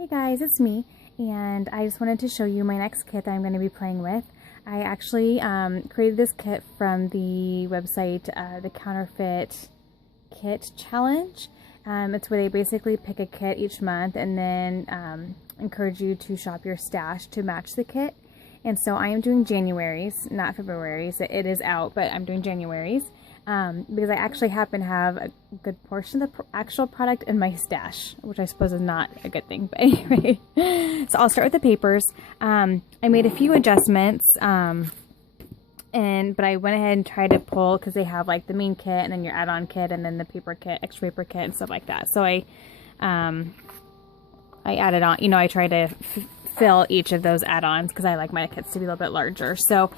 Hey guys, it's me, and I just wanted to show you my next kit that I'm going to be playing with. I actually created this kit from the website, the Counterfeit Kit Challenge. It's where they basically pick a kit each month and then encourage you to shop your stash to match the kit. And so I am doing January's, not February's. It is out, but I'm doing January's. Because I actually happen to have a good portion of the actual product in my stash, which I suppose is not a good thing, but anyway. So I'll start with the papers. I made a few adjustments, but I went ahead and tried to pull, because they have like the main kit and then your add-on kit and then the paper kit, extra paper kit and stuff like that. So I added on, I tried to fill each of those add-ons because I like my kits to be a little bit larger. So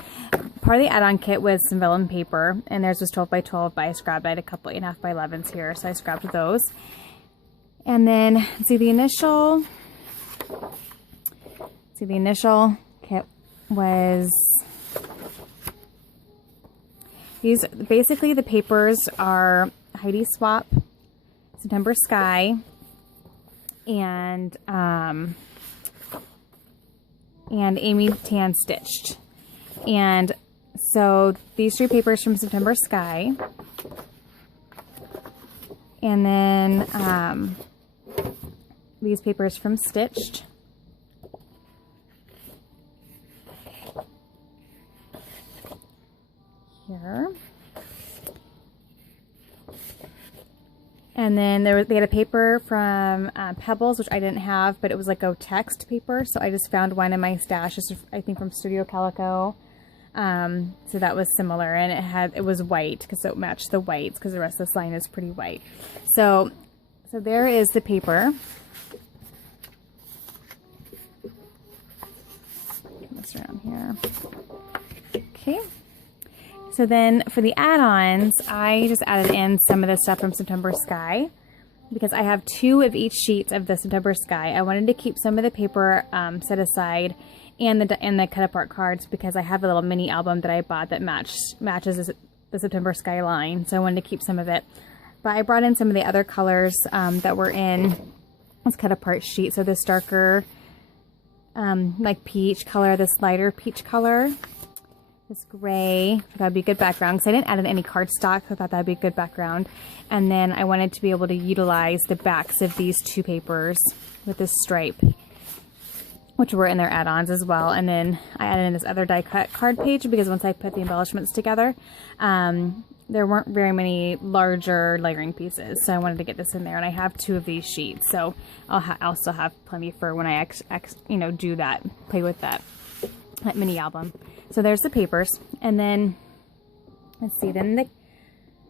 part of the add-on kit was some vellum paper, and theirs was 12 by 12, but I scrapped. I had a couple 8.5 by 11s here, so I scrapped those. And then see the initial kit was these. Basically the papers are Heidi Swap, September Sky, and Amy Tan Stitched. And so these three papers from September Sky, and then these papers from Stitched, here, and then they had a paper from Pebbles, which I didn't have, but it was like a text paper, so I just found one in my stash, I think from Studio Calico. So that was similar, and it was white because it matched the whites, because the rest of this line is pretty white. So there is the paper. Turn this around here. Okay. So then for the add-ons, I just added in some of the stuff from September Sky, because I have 2 of each sheet of the September Sky. I wanted to keep some of the paper set aside, and the cut apart cards, because I have a little mini album that I bought that matches the September Sky line, so I wanted to keep some of it. But I brought in some of the other colors that were in this cut apart sheet. So this darker like peach color, this lighter peach color, this gray, that would be a good background, because I didn't add in any cardstock, so I thought that would be a good background. And then I wanted to be able to utilize the backs of these 2 papers with this stripe, which were in their add-ons as well. And then I added in this other die cut card page, because once I put the embellishments together, there weren't very many larger layering pieces, so I wanted to get this in there. And I have 2 of these sheets, so I'll still have plenty for when I do that, play with that mini album. So there's the papers. And then let's see, then the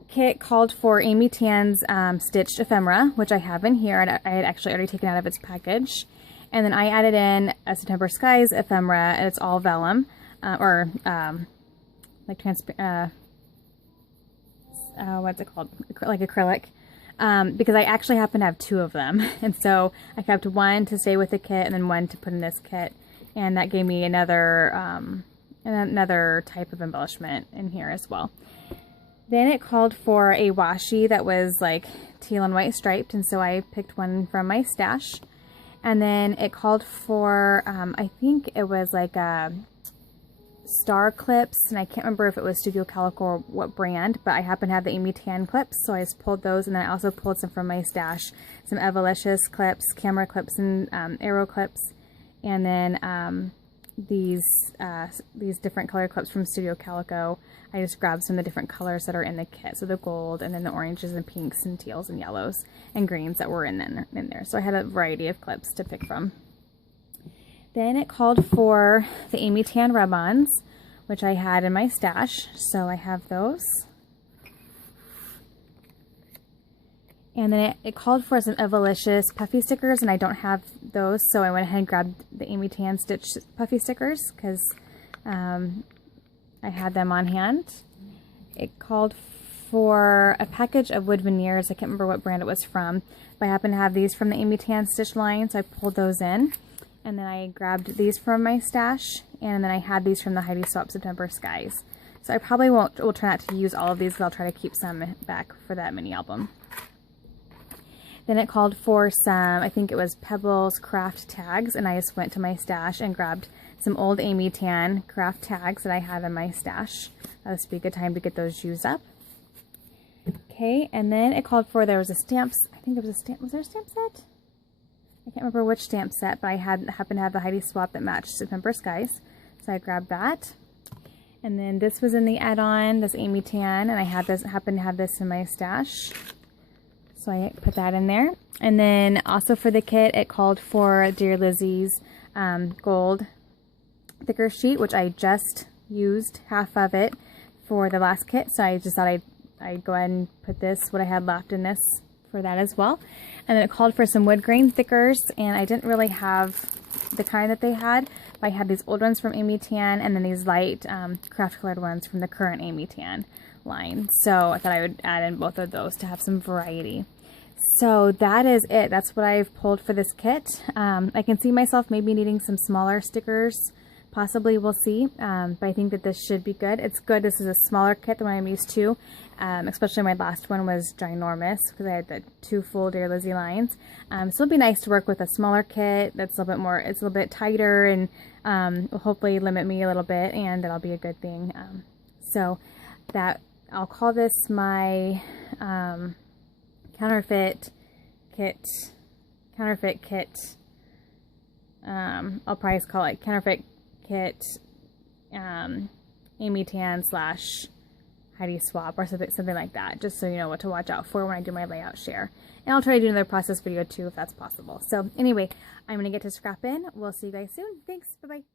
kit called for Amy Tan's stitched ephemera, which I have in here. I had actually already taken out of its package. And then I added in a September Skies ephemera, and it's all vellum, like transparent, what's it called? Like acrylic, because I actually happen to have 2 of them. And so I kept one to stay with the kit and then one to put in this kit. And that gave me another type of embellishment in here as well. Then it called for a washi that was like teal and white striped, and so I picked one from my stash. And then it called for, I think it was like star clips, and I can't remember if it was Studio Calico or what brand, but I happen to have the Amy Tan clips, so I just pulled those. And then I also pulled some from my stash, some Evalicious clips, camera clips, and arrow clips. And then these different color clips from Studio Calico. I just grabbed some of the different colors that are in the kit, so the gold, and then the oranges and pinks and teals and yellows and greens that were in there. So I had a variety of clips to pick from. Then it called for the Amy Tan rub-ons, which I had in my stash, so I have those. And then it called for some Evalicious puffy stickers, and I don't have those, so I went ahead and grabbed the Amy Tan Stitch puffy stickers, because I had them on hand. It called for a package of wood veneers. I can't remember what brand it was from, but I happen to have these from the Amy Tan Stitch line, so I pulled those in. And then I grabbed these from my stash, and then I had these from the Heidi Swap September Skies. So I probably will try not to use all of these, but I'll try to keep some back for that mini album. Then it called for some, I think it was Pebbles craft tags, and I just went to my stash and grabbed some old Amy Tan craft tags that I had in my stash. This would be a good time to get those used up. Okay, and then it called for, there was a stamps, I think there was a stamp, was there a stamp set? I can't remember which stamp set, but I happened to have the Heidi swap that matched September Skies, so I grabbed that. And then this was in the add-on, this Amy Tan, and I happened to have this in my stash, so I put that in there. And then also for the kit, it called for Dear Lizzie's gold thicker sheet, which I just used half of it for the last kit, so I just thought I'd go ahead and put this, what I had left in this, for that as well. And then it called for some wood grain thickers, and I didn't really have the kind that they had, but I had these old ones from Amy Tan, and then these light craft colored ones from the current Amy Tan line. So I thought I would add in both of those to have some variety. So that is it. That's what I've pulled for this kit. I can see myself maybe needing some smaller stickers. Possibly, we'll see, but I think that this should be good. It's good. This is a smaller kit than what I'm used to, especially my last one was ginormous because I had the 2 full Dear Lizzie lines. So it'll be nice to work with a smaller kit that's a little bit more, it's a little bit tighter, and will hopefully limit me a little bit, and that'll be a good thing. So that, I'll call this my Counterfeit Kit. I'll probably just call it Counterfeit Kit Amy Tan / Heidi swap, or something like that, just so you know what to watch out for when I do my layout share. And I'll try to do another process video too if that's possible. So anyway, I'm going to get to scrap in. We'll see you guys soon. Thanks. Bye-bye.